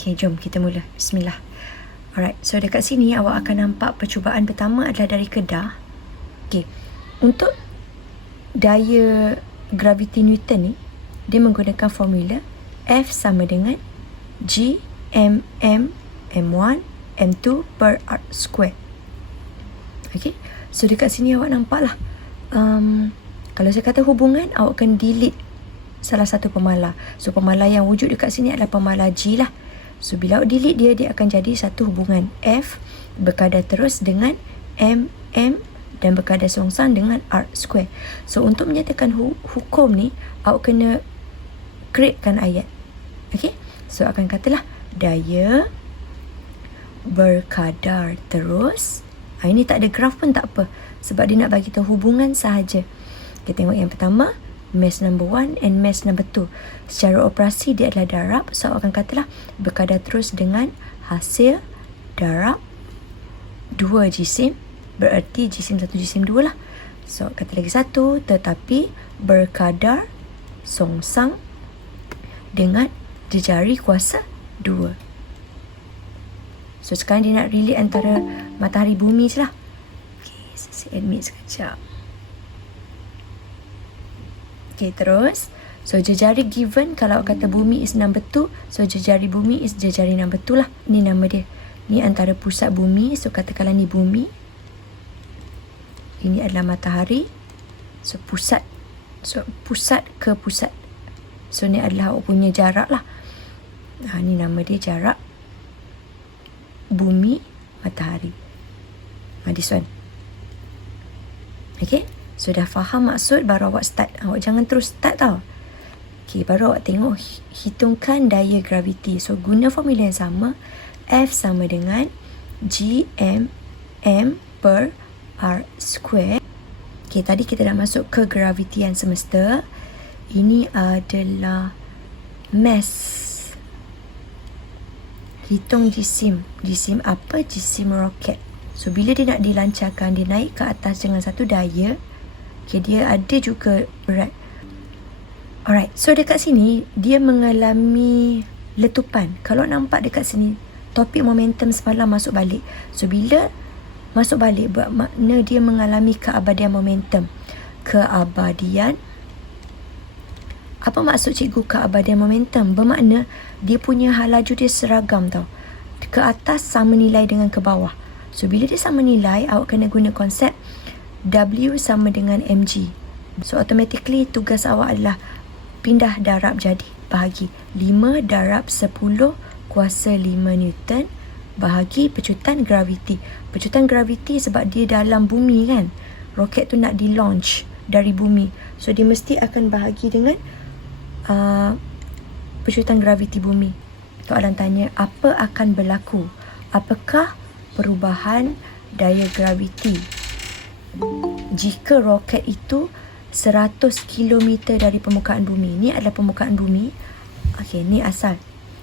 Okay, jom kita mula. Bismillah. Alright, so dekat sini awak akan nampak percubaan pertama adalah dari kedah. Okay, untuk daya graviti Newton ni, dia menggunakan formula F sama dengan G mm m1 m2 per r square. Okay, so dekat sini awak nampak lah. Kalau saya kata hubungan, awak akan delete salah satu pemalar. So pemalar yang wujud dekat sini adalah pemalar G lah. So bila awak delete dia, dia akan jadi satu hubungan F berkadar terus dengan m dan berkadar songsang dengan r square. So untuk menyatakan hukum ni, awak kena createkan ayat. Okay, so akan katalah daya berkadar terus. Ini tak ada graf pun tak apa, sebab dia nak bagi tahu hubungan sahaja. Kita tengok yang pertama, mass number 1 and mass number 2. Secara operasi dia adalah darab, so awak akan katalah berkadar terus dengan hasil darab 2 jisim, bererti jisim 1 jisim 2 lah. So kata lagi satu, tetapi berkadar songsang dengan jejari kuasa 2. So sekarang dia nak relate antara matahari bumi je lah. Okay, saya admit sekejap. Okay, terus. So jejari given, kalau kata bumi is number 2, so jejari bumi is jejari number 2 lah. Ni nama dia. Ni antara pusat bumi, so katakanlah ni bumi. Ini adalah matahari. So pusat. So pusat ke pusat. So ni adalah awak punya jarak lah. Ni nama dia jarak bumi matahari. This one. Okay, so dah faham maksud, baru awak start. Awak jangan terus start tau. Okay, baru awak tengok, hitungkan daya graviti. So guna formula yang sama, F sama dengan G mm per r square. Okay, tadi kita dah masuk ke gravitian semesta. Ini adalah mass. Hitung jisim. Jisim apa? Jisim roket. So bila dia nak dilancarkan, dia naik ke atas dengan satu daya. Okay, dia ada juga berat. Alright, so dekat sini dia mengalami letupan. Kalau nampak dekat sini, topik momentum semalam masuk balik. So bila masuk balik, bermakna dia mengalami keabadian momentum. Keabadian. Apa maksud cikgu keabadian momentum? Bermakna dia punya laju dia seragam tau. Ke atas sama nilai dengan ke bawah. So bila dia sama nilai, awak kena guna konsep W sama dengan mg. So automatically tugas awak adalah pindah darab jadi bahagi 5 darab 10 kuasa 5 Newton bahagi pecutan graviti. Pecutan graviti sebab dia dalam bumi kan. Roket tu nak di-launch dari bumi. So dia mesti akan bahagi dengan pecutan graviti bumi. Soalan tanya, apa akan berlaku? Apakah perubahan daya graviti jika roket itu 100 km dari permukaan bumi? Ini adalah permukaan bumi. Okay, ni asal.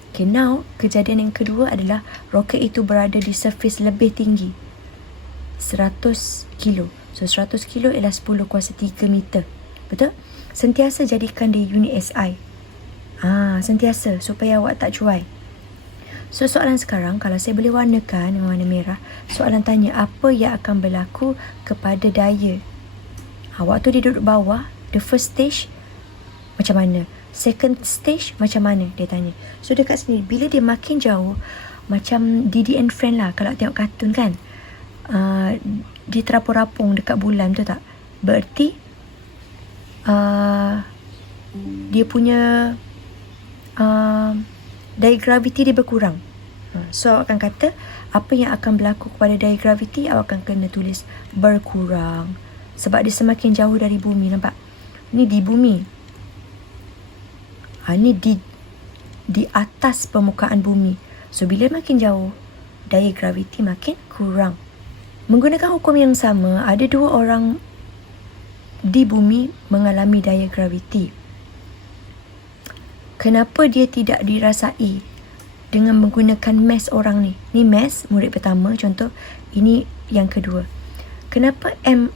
Okay, now kejadian yang kedua adalah roket itu berada di surface lebih tinggi. 100 kilo. So 100 kilo ialah 10 kuasa 3 meter. Betul? Sentiasa jadikan dia unit SI. Sentiasa supaya awak tak cuai. So soalan sekarang, kalau saya boleh warnakan dengan warna merah, soalan tanya apa yang akan berlaku kepada daya. Waktu dia duduk bawah, the first stage macam mana? Second stage macam mana? Dia tanya. So dekat sini, bila dia makin jauh, macam Didi and Friend lah, kalau tengok kartun kan, dia terapung-rapung dekat bulan, betul tak? Berarti dia punya daya graviti dia berkurang. So awak akan kata apa yang akan berlaku kepada daya graviti, awak akan kena tulis berkurang. Sebab dia semakin jauh dari bumi. Nampak? Ni di bumi. Ni di atas permukaan bumi. So bila makin jauh, daya graviti makin kurang. Menggunakan hukum yang sama, ada 2 orang di bumi mengalami daya graviti. Kenapa dia tidak dirasai dengan menggunakan mass orang ni? Ni mass murid pertama contoh, ini yang kedua. Kenapa M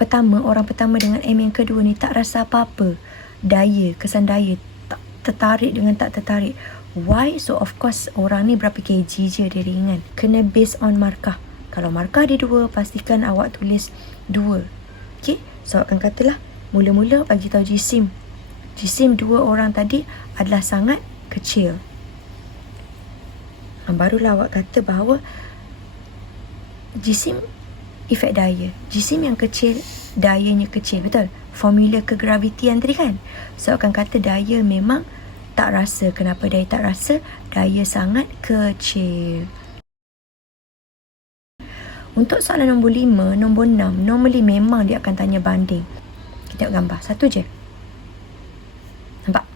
pertama, orang pertama dengan M yang kedua ni tak rasa apa-apa? Daya, kesan daya, tak tertarik dengan tak tertarik. Why? So of course orang ni berapa kg je dia ringan. Kena based on markah. Kalau markah dia 2, pastikan awak tulis 2. Okay, so akan katalah mula-mula bagi tahu jisim. Jisim 2 orang tadi adalah sangat kecil. Barulah awak kata bahawa jisim efek daya. Jisim yang kecil, dayanya kecil. Betul? Formula kegravitian tadi kan? So akan kata daya memang tak rasa. Kenapa daya tak rasa? Daya sangat kecil. Untuk soalan nombor 5, nombor 6, normally memang dia akan tanya banding. Kita tengok gambar. Satu je. Nampak?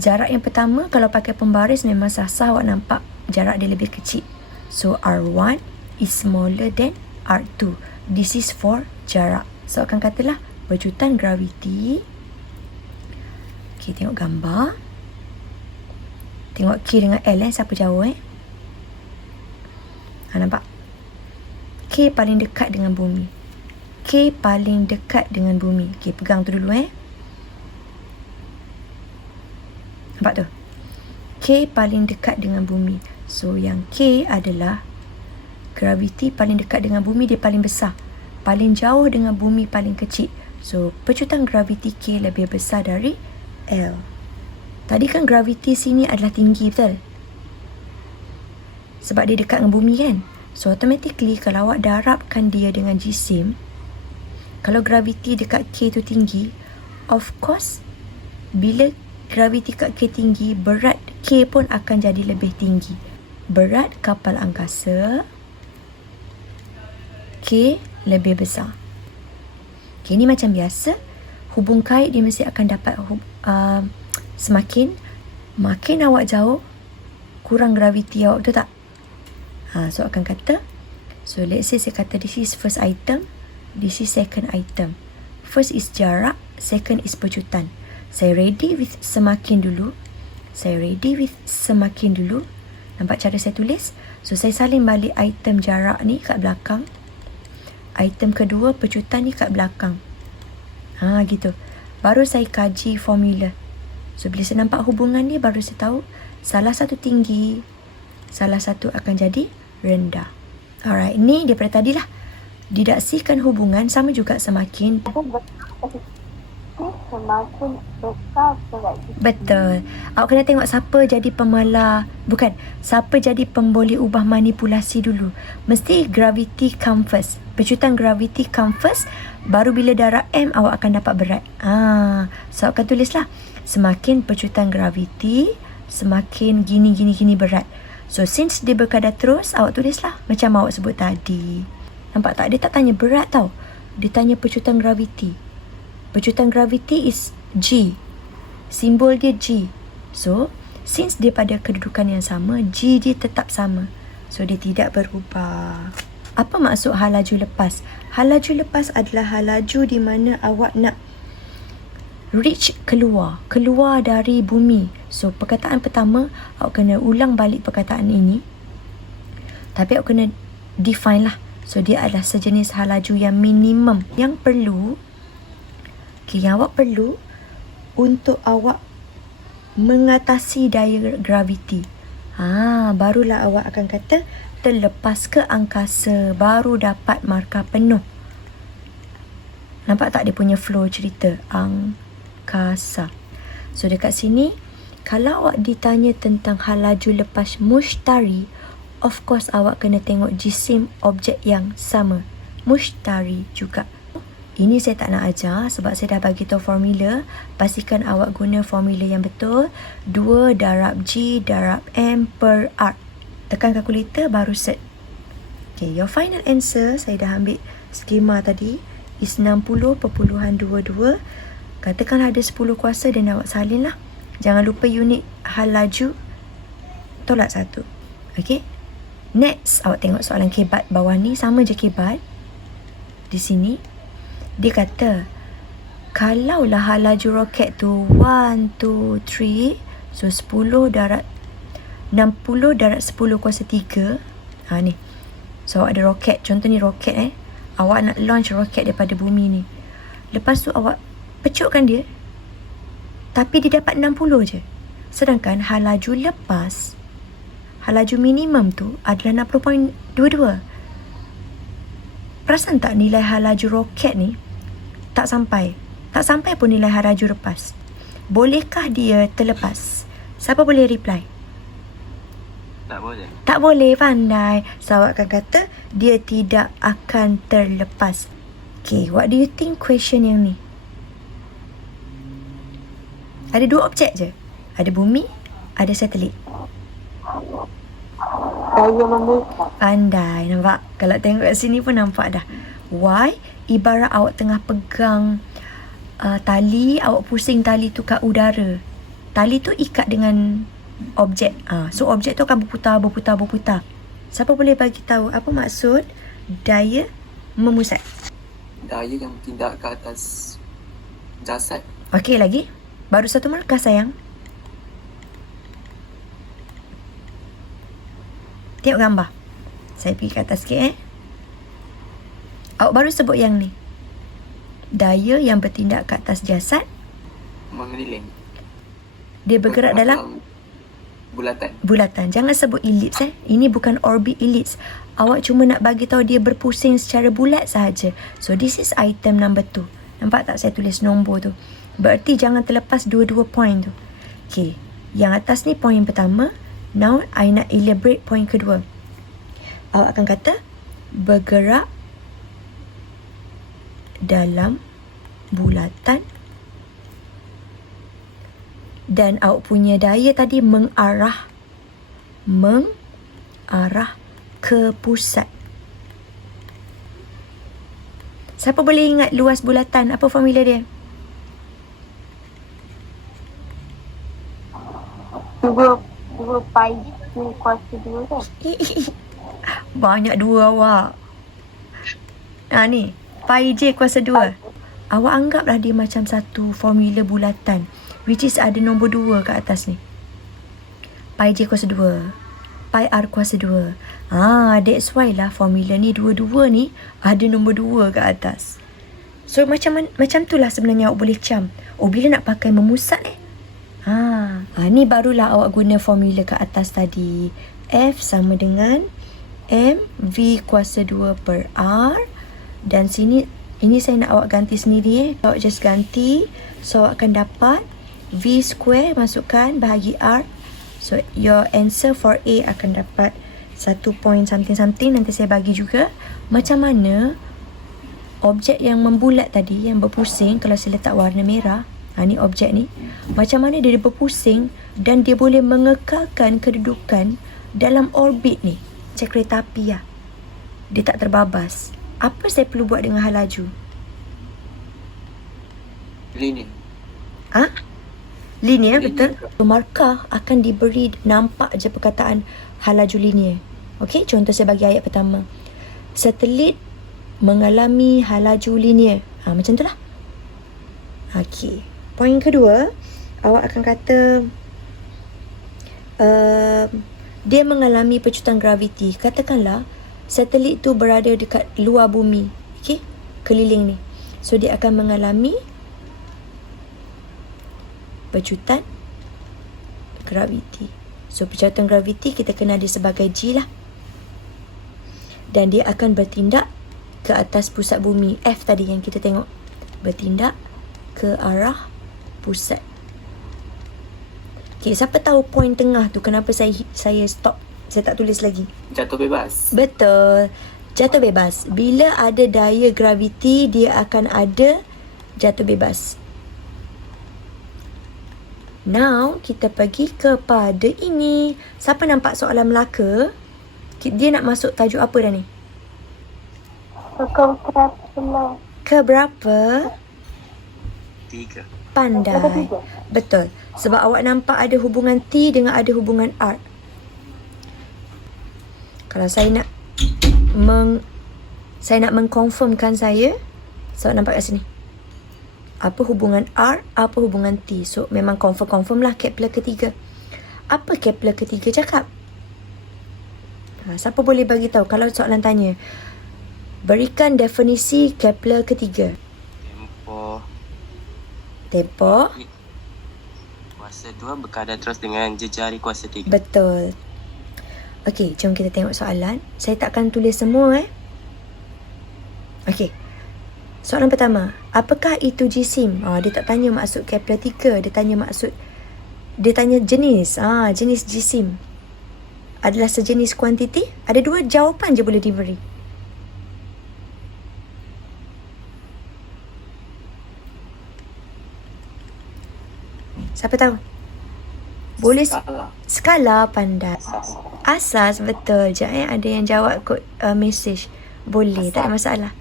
Jarak yang pertama, kalau pakai pembaris memang sah-sah awak nampak jarak dia lebih kecil. So, R1 is smaller than R2. This is for jarak. So, akan katalah berjutan graviti. Okay, tengok gambar. Tengok K dengan L siapa jauh nampak? K paling dekat dengan bumi. K paling dekat dengan bumi. Okay, pegang tu dulu Nampak tu? K paling dekat dengan bumi. So, yang K adalah graviti paling dekat dengan bumi, dia paling besar. Paling jauh dengan bumi paling kecil. So, pecutan graviti K lebih besar dari L. Tadi kan graviti sini adalah tinggi, betul? Sebab dia dekat dengan bumi kan? So, automatically kalau awak darabkan dia dengan jisim, kalau graviti dekat K tu tinggi, of course, bila graviti kat K tinggi, berat K pun akan jadi lebih tinggi. Berat kapal angkasa K lebih besar. Okay, ni macam biasa. Hubung kait dia mesti akan dapat semakin makin awak jauh, kurang graviti awak, betul tak? So akan kata, so let's say saya kata this is first item, this is second item. First is jarak, second is pecutan. Saya ready with semakin dulu. Saya ready with semakin dulu. Nampak cara saya tulis? So saya salin balik item jarak ni kat belakang. Item kedua pecutan ni kat belakang. Gitu. Baru saya kaji formula. So bila saya nampak hubungan ni, baru saya tahu salah satu tinggi, salah satu akan jadi rendah. Alright, ni daripada tadi lah. Didaksikan hubungan sama juga semakin. Semakin besar berat. Betul. Awak kena tengok siapa jadi pemalar. Bukan, siapa jadi pemboleh ubah manipulasi dulu. Mesti gravity come first. Pecutan gravity come first. Baru bila darab M, awak akan dapat berat. So awak akan tulislah. Semakin pecutan gravity, semakin gini berat. So since dia berkadar terus, awak tulislah macam awak sebut tadi. Nampak tak? Dia tak tanya berat tau. Dia tanya pecutan gravity. Pecutan graviti is G. Simbol dia G. So, since dia pada kedudukan yang sama, G dia tetap sama. So, dia tidak berubah. Apa maksud hal laju lepas? Hal laju lepas adalah hal laju di mana awak nak reach keluar dari bumi. So, perkataan pertama, awak kena ulang balik perkataan ini. Tapi awak kena define lah. So, dia adalah sejenis hal laju yang minimum. Yang perlu, yang awak perlu untuk awak mengatasi daya graviti. Barulah awak akan kata terlepas ke angkasa, baru dapat markah penuh. Nampak tak dia punya flow cerita? Angkasa. So dekat sini, kalau awak ditanya tentang hal laju lepas mushtari, of course awak kena tengok jisim objek yang sama. Mushtari juga. Ini saya tak nak ajar sebab saya dah bagi tahu formula. Pastikan awak guna formula yang betul. 2 darab G darab M per R. Tekan kalkulator baru set. Okay, your final answer, saya dah ambil skema tadi, is 60.22. Katakanlah ada 10 kuasa dan awak salin lah. Jangan lupa unit hal laju tolak 1. Okay. Next, awak tengok soalan kebat bawah ni. Sama je kebat. Di sini dia kata, kalaulah hal laju roket tu 1, 2, 3, so 10 darab 60 darab 10 kuasa 3. Ni. So awak ada roket. Contoh ni roket awak nak launch roket daripada bumi ni. Lepas tu awak pecukkan dia, tapi dia dapat 60 je. Sedangkan halaju lepas, halaju minimum tu adalah 60.22. Perasan tak nilai halaju roket ni tak sampai? Tak sampai pun nilai halaju lepas. Bolehkah dia terlepas? Siapa boleh reply? Tak boleh. Tak boleh, pandai. So, awak akan kata dia tidak akan terlepas. Okay, what do you think question yang ni? Ada 2 objek je. Ada bumi, ada satelit. Daya memikat. Pandai, nampak? Kalau tengok kat sini pun nampak dah. Why? Ibarat awak tengah pegang tali, awak pusing tali tu kat udara. Tali tu ikat dengan objek. So, objek tu akan berputar. Siapa boleh bagi tahu apa maksud daya memusat? Daya yang tindak ke atas jasad. Okey, lagi. Baru satu markah, sayang. Tengok gambar. Saya pergi ke atas sikit, Awak baru sebut yang ni. Daya yang bertindak ke atas jasad, Mengeliling. dia bergerak dalam bulatan. Jangan sebut ellipse, Ini bukan orbit ellipse. Awak cuma nak bagi tahu dia berpusing secara bulat sahaja. So this is item number 2. Nampak tak saya tulis nombor tu? Berarti jangan terlepas dua-dua point tu. Okay, yang atas ni point pertama. Now I nak elaborate point kedua. Awak akan kata bergerak dalam bulatan, dan awak punya daya tadi mengarah ke pusat. Siapa boleh ingat luas bulatan? Apa formula dia? Dua pi kuasa 2 kan? Banyak 2 awak. Ni pi j kuasa 2. Awak anggaplah dia macam satu formula bulatan, which is ada nombor 2 kat atas ni. Pi j kuasa 2, pi r kuasa 2. That's why lah formula ni dua-dua ni ada nombor 2 kat atas. So macam tu lah sebenarnya awak boleh cam. Bila nak pakai memusat ni barulah awak guna formula kat atas tadi. F sama dengan M V kuasa 2 per R. Dan sini, ini saya nak awak ganti sendiri. Awak just ganti. So awak akan dapat V square masukkan bahagi R. So your answer for A akan dapat 1 point something. Nanti saya bagi juga macam mana objek yang membulat tadi, yang berpusing, kalau saya letak warna merah, ni objek ni, macam mana dia berpusing dan dia boleh mengekalkan kedudukan dalam orbit ni. Macam kereta api lah. Dia tak terbabas. Apa saya perlu buat dengan halaju? Linear. Linear, betul. Markah akan diberi, nampak je perkataan halaju linear. Okey, contoh saya bagi ayat pertama. Satelit mengalami halaju linear. Macam tu lah. Okey. Poin kedua, awak akan kata dia mengalami pecutan graviti. Katakanlah satelit tu berada dekat luar bumi, okey, keliling ni. So dia akan mengalami pecutan graviti. So pecutan graviti kita kenal dia sebagai G lah. Dan dia akan bertindak ke atas pusat bumi. F tadi yang kita tengok, bertindak ke arah pusat. Okay, siapa tahu poin tengah tu kenapa saya stop, saya tak tulis lagi? Jatuh bebas. Betul. Jatuh bebas. Bila ada daya graviti, dia akan ada jatuh bebas. Now, kita pergi kepada ini. Siapa nampak soalan Melaka? Dia nak masuk tajuk apa dah ni? Keberapa? 3. Pandai. Betul. Sebab awak nampak ada hubungan T dengan ada hubungan R. Kalau saya nak mengkonfirmkan saya, so nampak kat sini. Apa hubungan R, apa hubungan T. So memang confirm lah Kepler ketiga. Apa Kepler ketiga cakap? Siapa boleh bagi tahu kalau soalan tanya? Berikan definisi Kepler ketiga. Tempoh kuasa 2 berkadar terus dengan jejari kuasa 3. Betul. Okey, jom kita tengok soalan. Saya takkan tulis semua Okey. Soalan pertama, apakah itu jisim? Dia tak tanya maksud Kepler 3, dia tanya jenis. Jenis jisim adalah sejenis kuantiti. Ada 2 jawapan je boleh diberi. Siapa tahu? Boleh skala pandai. Asas, betul je. Ada yang jawab kod message. Boleh, tak ada masalah.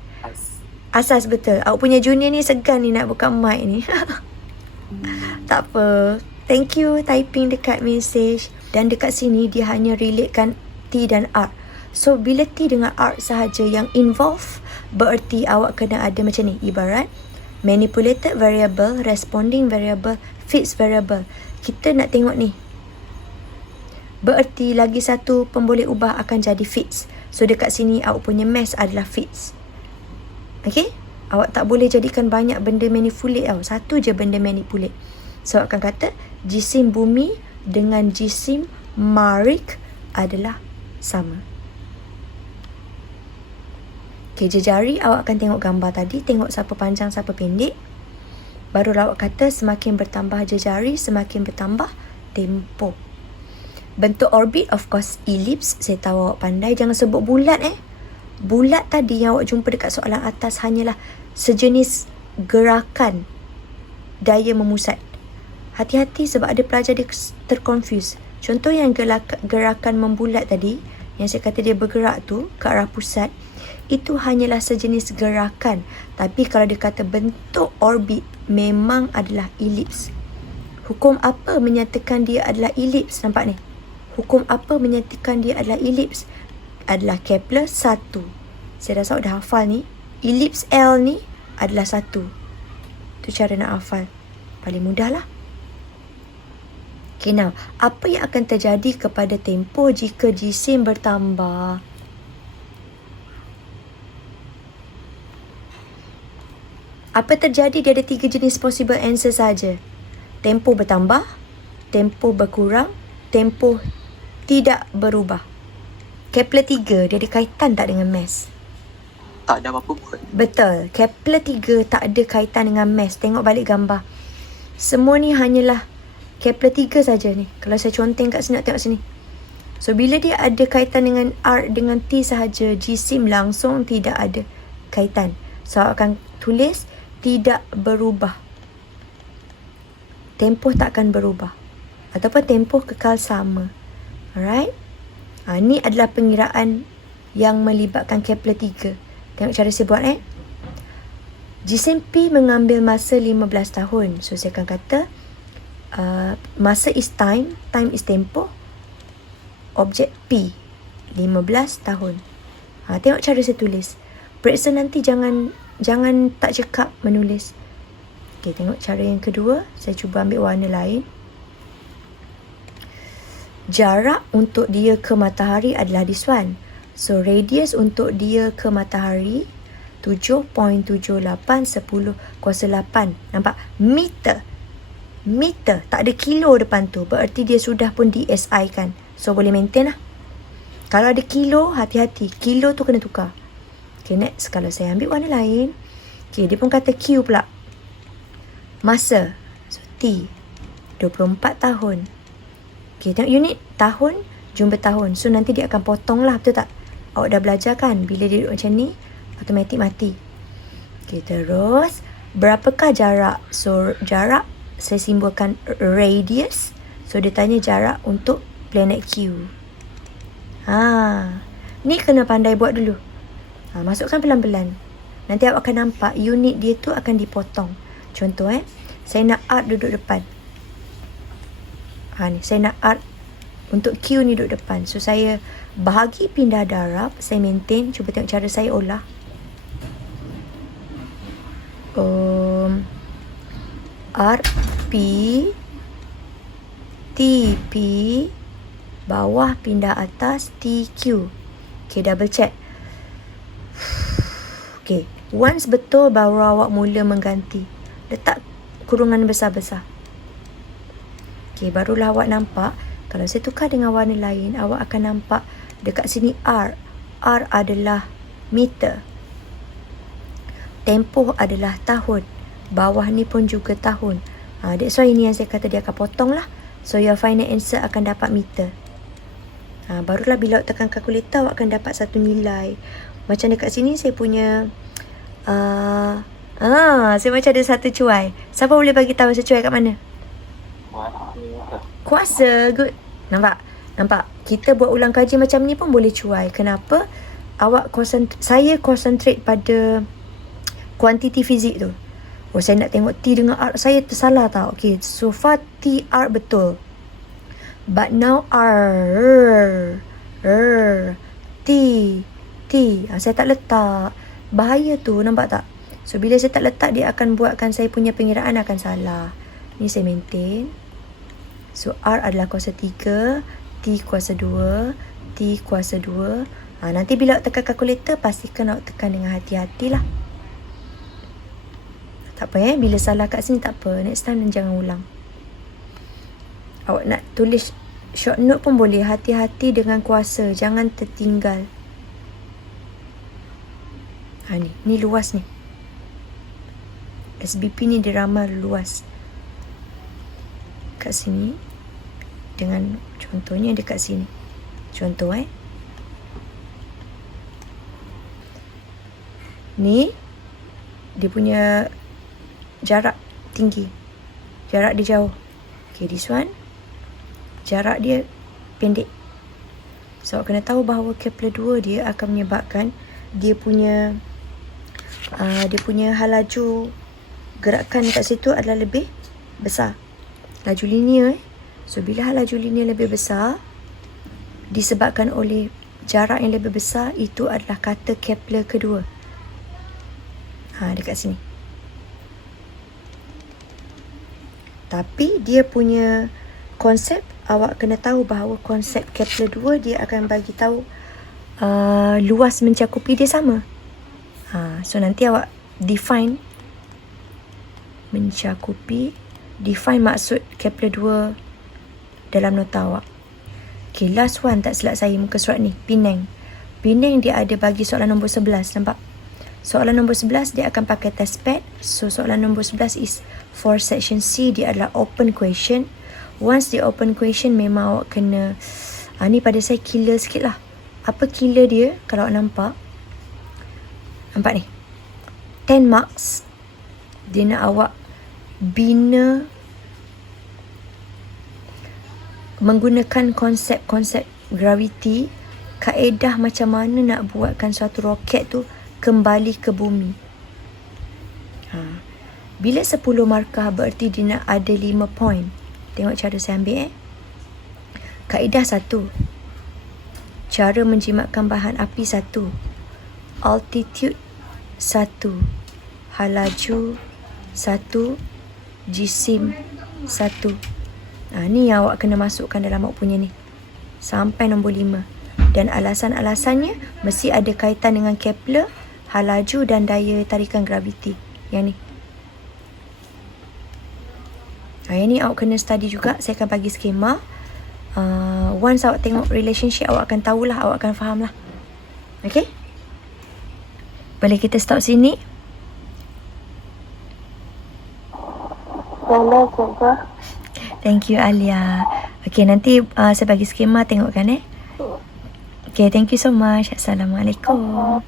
Asas, betul. Awak punya junior ni segan ni nak buka mic ni. Tak apa. Thank you typing dekat message. Dan dekat sini dia hanya relatekan T dan R. So bila T dengan R sahaja yang involve, bererti awak kena ada macam ni. Ibarat manipulated variable, responding variable, fixed variable. Kita nak tengok ni. Bererti lagi satu pemboleh ubah akan jadi fixed. So dekat sini awak punya mass adalah fixed. Okay? Awak tak boleh jadikan banyak benda manipulate tau. Satu je benda manipulate. So awak akan kata jisim bumi dengan jisim Marikh adalah sama. Okay, jejari awak akan tengok gambar tadi. Tengok siapa panjang, siapa pendek. Barulah awak kata semakin bertambah jejari, semakin bertambah tempoh. Bentuk orbit, of course, ellipse. Saya tahu awak pandai. Jangan sebut bulat Bulat tadi yang awak jumpa dekat soalan atas hanyalah sejenis gerakan daya memusat. Hati-hati sebab ada pelajar dia terconfuse. Contoh yang gerakan membulat tadi, yang saya kata dia bergerak tu ke arah pusat, itu hanyalah sejenis gerakan. Tapi kalau dia kata bentuk orbit, memang adalah ellipse. Hukum apa menyatakan dia adalah ellipse? Nampak ni? Hukum apa menyatakan dia adalah ellipse? Adalah Kepler 1. Saya rasa awak dah hafal ni. Ellipse L ni adalah 1. Tu cara nak hafal. Paling mudah lah. Okay, now, apa yang akan terjadi kepada tempoh jika jisim bertambah? Apa terjadi? Dia ada 3 jenis possible answer saja. Tempoh bertambah, tempoh berkurang, tempoh tidak berubah. Kepler 3, dia ada kaitan tak dengan mass? Tak ada apa-apa pun. Betul. Kepler 3 tak ada kaitan dengan mass. Tengok balik gambar. Semua ni hanyalah Kepler 3 saja ni. Kalau saya conteng kat sini, nak tengok sini. So, bila dia ada kaitan dengan R dengan T sahaja, jisim langsung tidak ada kaitan. So, akan tulis tidak berubah. Tempoh takkan berubah. Ataupun tempoh kekal sama. Alright? Ni adalah pengiraan yang melibatkan Kepler 3. Tengok cara saya buat Jisim P mengambil masa 15 tahun. So, saya akan kata masa is time, time is tempoh, objek P 15 tahun. Tengok cara saya tulis. Periksa nanti jangan tak cekap menulis. Okay, tengok cara yang kedua. Saya cuba ambil warna lain. Jarak untuk dia ke matahari adalah this one. So, radius untuk dia ke matahari 7.78 kuasa 8. Nampak? Meter. Tak ada kilo depan tu. Berarti dia sudah pun DSI kan. So, boleh maintain lah. Kalau ada kilo, hati-hati. Kilo tu kena tukar. Okay, next. Kalau saya ambil warna lain. Okay, dia pun kata Q pula. Masa. So, T. 24 tahun. Okay, tengok unit. Tahun, jumpa tahun. So, nanti dia akan potong lah. Betul tak? Awak dah belajar kan? Bila dia duduk macam ni, automatik mati. Okay, terus. Berapakah jarak? So, jarak saya simbolkan radius. So, dia tanya jarak untuk planet Q. Ni kena pandai buat dulu. Masukkan pelan-pelan. Nanti awak akan nampak unit dia tu akan dipotong. Contoh saya nak R duduk depan. Ni saya nak R untuk Q ni duduk depan. So, saya bahagi pindah darab. Saya maintain. Cuba tengok cara saya olah. R, P, T, P, bawah pindah atas, T, Q. Okay, double check. Okay, once betul baru awak mula mengganti. Letak kurungan besar-besar. Okey, barulah awak nampak. Kalau saya tukar dengan warna lain, awak akan nampak dekat sini R. R adalah meter. Tempoh adalah tahun. Bawah ni pun juga tahun. That's why ini yang saya kata dia akan potong lah. So your final answer akan dapat meter. Barulah bila awak tekan kalkulator, awak akan dapat satu nilai. Macam dekat sini saya punya saya macam ada satu cuai. Siapa boleh bagi tahu saya cuai kat mana? Kuasa. Good. Nampak? Kita buat ulang kaji macam ni pun boleh cuai. Kenapa? Saya concentrate pada kuantiti fizik tu. Saya nak tengok T dengan R. Saya tersalah tau. Okay, so far T, R betul. But now R. T. Saya tak letak. Bahaya tu, nampak tak? So, bila saya tak letak, dia akan buatkan saya punya pengiraan akan salah. Ni saya maintain. So, R adalah kuasa 3. T kuasa 2. T kuasa 2. Nanti bila awak tekan kalkulator, pastikan awak tekan dengan hati-hatilah. Tak apa bila salah kat sini tak apa. Next time jangan ulang. Awak nak tulis short note pun boleh. Hati-hati dengan kuasa. Jangan tertinggal. Ni luas ni. SBP ni diramal luas. Kat sini. Dengan contohnya dekat sini. Contoh Ni. Dia punya jarak tinggi. Jarak dia jauh. Okay, this one. Jarak dia pendek. So, awak kena tahu bahawa Kepler 2 dia akan menyebabkan dia punya halaju gerakan kat situ adalah lebih besar. Laju linear. So, bila halaju linear lebih besar, disebabkan oleh jarak yang lebih besar, itu adalah kata Kepler kedua. Dekat sini. Tapi dia punya konsep, awak kena tahu bahawa konsep Kepler 2 dia akan bagi tahu luas mencakupi dia sama. So nanti awak define mencakupi, define maksud Kepler 2 dalam nota awak. Okay, last one, tak silap saya muka surat ni, Penang. Penang dia ada bagi soalan nombor 11, nampak? Soalan nombor 11 dia akan pakai test pad. So soalan nombor 11 is for section C, dia adalah open question. Once the open question memang awak kena ni pada saya killer sikit lah. Apa killer dia? Kalau awak nampak ni 10 marks. Dia nak awak bina menggunakan konsep-konsep graviti, kaedah macam mana nak buatkan suatu roket tu kembali ke bumi. Bila 10 markah berarti dia nak ada 5 point. Tengok cara saya ambil Kaedah 1. Cara menjimatkan bahan api 1. Altitude 1. Halaju 1. Jisim 1. Ni yang awak kena masukkan dalam awak punya ni. Sampai nombor 5. Dan alasan-alasannya mesti ada kaitan dengan Kepler, halaju dan daya tarikan graviti. Yang ni. Yang ni awak kena study juga. Saya akan bagi skema. Once awak tengok relationship, awak akan tahulah, awak akan faham lah. Okay? Boleh kita stop sini? Boleh, cikgu. Thank you, Alia. Okay, nanti saya bagi skema, tengokkan Okay, thank you so much. Assalamualaikum.